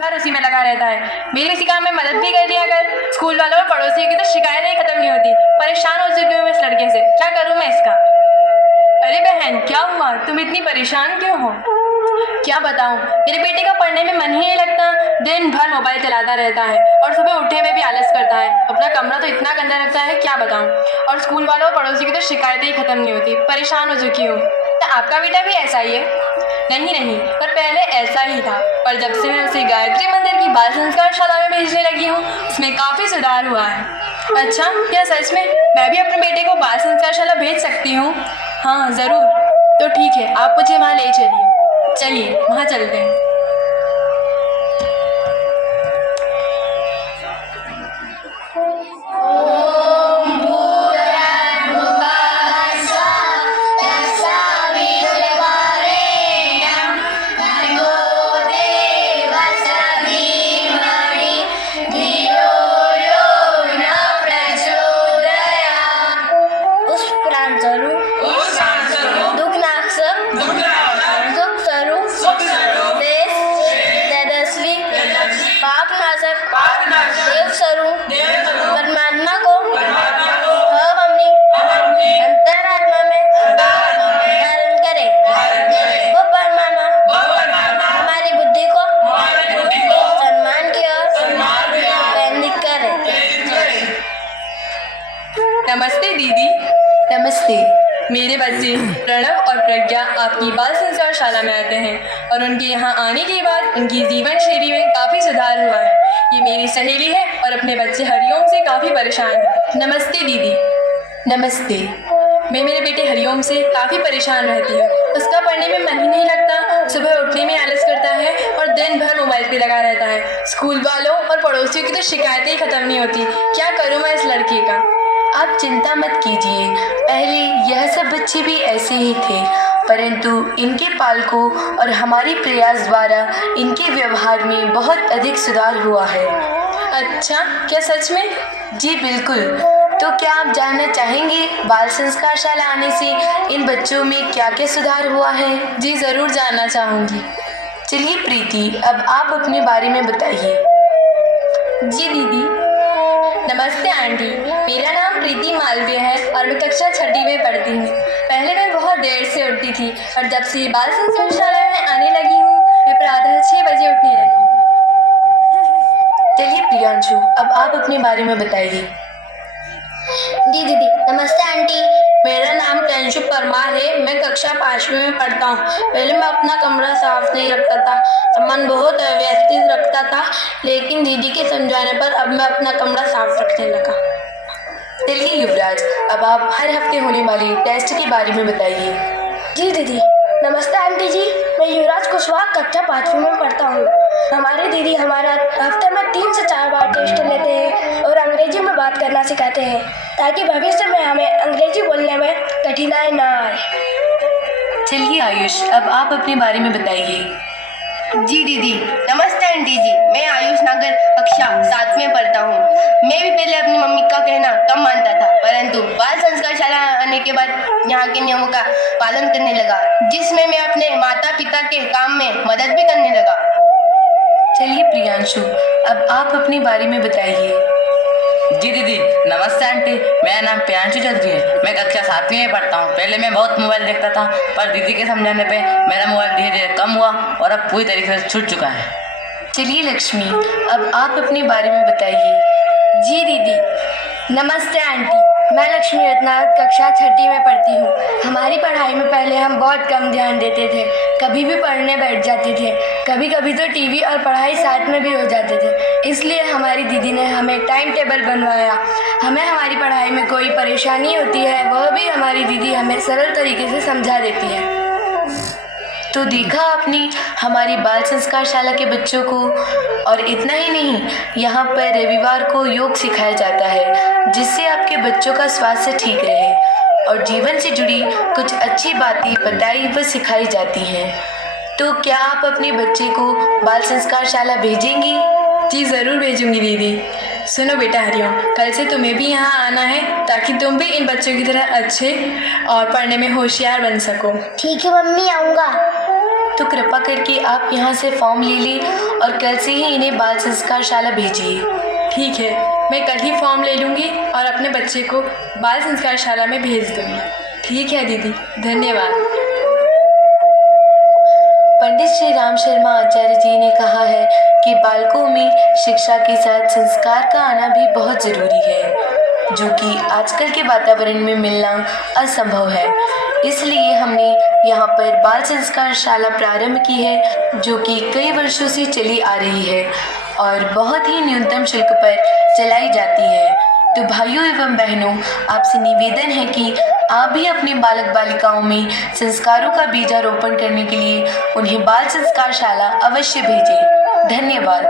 भर उसी में लगा रहता है। मेरी किसी काम में मदद भी कर दिया कर। स्कूल वालों और पड़ोसियों की तो शिकायतें ही खत्म नहीं होती। परेशान हो चुकी हूँ मैं इस लड़के से, क्या करूँ मैं इसका। अरे बहन, क्या हुआ? तुम इतनी परेशान क्यों हो? क्या बताऊं, मेरे बेटे का पढ़ने में मन ही नहीं लगता। दिन भर मोबाइल चलाता रहता है और सुबह उठने में भी आलस करता है। अपना कमरा तो इतना गंदा रखता है, क्या बताऊं। और स्कूल वालों और पड़ोसी की तो शिकायतें ही खत्म नहीं होती। परेशान हो चुकी हूँ। तो आपका बेटा भी ऐसा ही है? नहीं, पर पहले ऐसा ही था, पर जब से मैं उसे गायत्री मंदिर की बाल संस्कार शाला में भेजने लगी हूँ, उसमें काफ़ी सुधार हुआ है। अच्छा, क्या सच में मैं भी अपने बेटे को बाल संस्कार शाला भेज सकती हूँ? हाँ ज़रूर। तो ठीक है, आप मुझे वहाँ ले चलिए। चलिए वहाँ चलते हैं। परमात्मा को हम अपनी अंतरात्मा में धारण करे। वो परमात्मा हमारी बुद्धि को सम्मान की ओर प्रेरित करे। नमस्ते दीदी। नमस्ते। मेरे बच्चे प्रणव और प्रज्ञा आपकी बाल संस्कार शाला में आते हैं और उनके यहाँ आने के बाद उनकी जीवन शैली में काफ़ी सुधार हुआ है। ये मेरी सहेली है और अपने बच्चे हरिओम से काफ़ी परेशान है। नमस्ते दीदी। नमस्ते। मैं मेरे बेटे हरिओम से काफ़ी परेशान रहती हूँ। उसका पढ़ने में मन ही नहीं लगता, सुबह उठने में आलस करता है और दिन भर मोबाइल पे लगा रहता है। स्कूल वालों और पड़ोसियों की तो शिकायतें ही ख़त्म नहीं होती। क्या करूँ मैं इस लड़के का? आप चिंता मत कीजिए, पहले यह सब बच्चे भी ऐसे ही थे, परंतु इनके पालकों और हमारे प्रयास द्वारा इनके व्यवहार में बहुत अधिक सुधार हुआ है। अच्छा, क्या सच में? जी बिल्कुल। तो क्या आप जानना चाहेंगे बाल संस्कार शाला आने से इन बच्चों में क्या क्या सुधार हुआ है? जी ज़रूर जानना चाहूँगी। चलिए प्रीति, अब आप अपने बारे में बताइए। जी दीदी। नमस्ते आंटी, मेरा नाम प्रीति मालवीय है और मैं कक्षा 6वीं में पढ़ती हूँ। पहले मैं बहुत देर से उठती थी और जब से बाल संस्कार शाला में आने लगी हूँ, मैं प्रातः 6 बजे उठने लगी। चलिए प्रियांशु, अब आप अपने बारे में बताइए। जी दीदी। नमस्ते आंटी, मेरा नाम प्रियांशु परमार है। मैं कक्षा 5वीं में पढ़ता हूँ। पहले मैं अपना कमरा साफ नहीं रखता था, सामान बहुत अव्यवस्थित रखता था, लेकिन दीदी के समझाने पर अब मैं अपना कमरा साफ रखने लगा। चलिए युवराज, अब आप हर हफ्ते होने वाले टेस्ट के बारे में बताइए। जी दीदी। नमस्ते आंटी जी, मैं युवराज कुशवाहा कक्षा 5वीं में पढ़ता हूँ। हमारी दीदी हमारा हफ्ते में 3 से 4 बार टेस्ट लेते हैं और अंग्रेजी में बात करना सिखाते हैं, ताकि भविष्य में हमें अंग्रेजी बोलने में कठिनाई ना आए। चलिए आयुष, अब आप अपने बारे में बताइए। जी दीदी। नमस्ते आंटी जी, मैं आयुष नागर कक्षा 7 में पढ़ता हूँ। मैं भी पहले अपनी मम्मी का कहना कम मानता था, परंतु बाल संस्कार शाला आने के बाद यहाँ के नियमों का पालन करने लगा, जिसमें मैं अपने माता पिता के काम में मदद भी करने लगा। चलिए प्रियांशु, अब आप अपने बारे में बताइए। जी दीदी। नमस्ते आंटी, मेरा नाम प्रियांशु चौधरी है। मैं कक्षा 7वीं में पढ़ता हूँ। पहले मैं बहुत मोबाइल देखता था, पर दीदी के समझाने पे मेरा मोबाइल धीरे धीरे कम हुआ और अब पूरी तरीके से छूट चुका है। चलिए लक्ष्मी, अब आप अपने बारे में बताइए। जी दीदी। नमस्ते आंटी, मैं लक्ष्मी रत्नाथ कक्षा 6वीं में पढ़ती हूँ। हमारी पढ़ाई में पहले हम बहुत कम ध्यान देते थे, कभी भी पढ़ने बैठ जाते थे, कभी कभी तो टीवी और पढ़ाई साथ में भी हो जाते थे। इसलिए हमारी दीदी ने हमें टाइम टेबल बनवाया। हमें हमारी पढ़ाई में कोई परेशानी होती है, वह भी हमारी दीदी हमें सरल तरीके से समझा देती है। तो देखा आपने हमारी बाल संस्कार शाला के बच्चों को। और इतना ही नहीं, यहाँ पर रविवार को योग सिखाया जाता है, जिससे आपके बच्चों का स्वास्थ्य ठीक रहे और जीवन से जुड़ी कुछ अच्छी बातें बताई व सिखाई जाती हैं। तो क्या आप अपने बच्चे को बाल संस्कार शाला भेजेंगी? जी ज़रूर भेजूंगी दीदी। सुनो बेटा हरिओम, कल से तुम्हें भी यहाँ आना है, ताकि तुम भी इन बच्चों की तरह अच्छे और पढ़ने में होशियार बन सको। ठीक है मम्मी, आऊँगा। तो कृपा करके आप यहाँ से फॉर्म ले लें और कल से ही इन्हें बाल संस्कार शाला भेजिए। ठीक है, मैं कल ही फॉर्म ले लूँगी और अपने बच्चे को बाल संस्कार शाला में भेज दूँगी। ठीक है दीदी, धन्यवाद। पंडित श्री राम शर्मा आचार्य जी ने कहा है कि बालकों में शिक्षा के साथ संस्कार का आना भी बहुत ज़रूरी है, जो कि आजकल के वातावरण में मिलना असंभव है। इसलिए हमने यहाँ पर बाल संस्कार शाला प्रारंभ की है, जो कि कई वर्षों से चली आ रही है और बहुत ही न्यूनतम शुल्क पर चलाई जाती है। तो भाइयों एवं बहनों, आपसे निवेदन है कि आप भी अपने बालक बालिकाओं में संस्कारों का बीजारोपण करने के लिए उन्हें बाल संस्कार शाला अवश्य भेजें। धन्यवाद।